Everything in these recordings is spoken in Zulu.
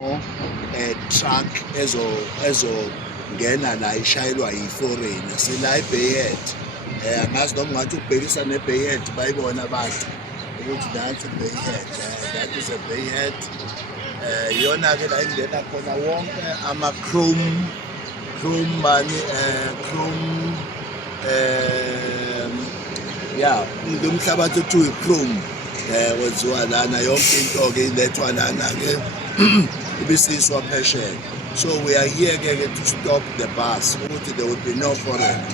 truck ezongena la ishayelwa yi-foreigner sila eBayhead. Angazi noma ngathi ukubhekisa neBayhead bayibona abantu ukuthi nansi iBayhead, that is a Bayhead. Iyona-ke la ingena khona wonke ama-chrome umhlabathi othiwa i-chrome wenziwa lana, yonke into-ke ilethwa lana-ke ibisiswa phesheya. So we are here-ke to stop the bus ukuthi there will be no foreigner.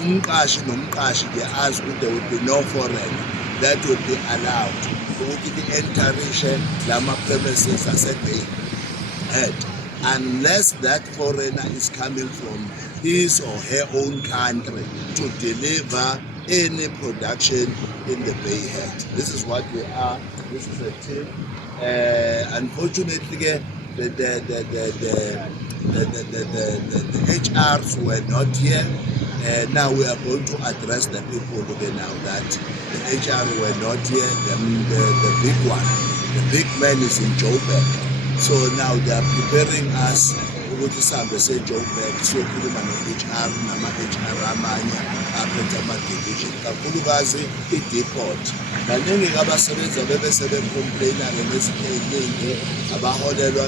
Umqashi nomqashi azi ukuthi there will be no foreigner that will be allowed ukuthi i-entarishe lama-premises aseBayhead unless that foreigner is coming from his or her own country to deliver any production in the Bayhead. This is what we are. This is a team. Unfortunately, the HRs were not here. Now we are going to address the people now that the HR were not here. The big one, the big man is in Joburg. So now they are preparing us ukuthi sihambe se-Joburg siyokhuluma no-HR nama-HR amanye aphethe ama-division, kakhulukazi i-depot. Baningi-ke abasebenzi abebesebecomplaina-ke nezinto ey'ningi abaholelwa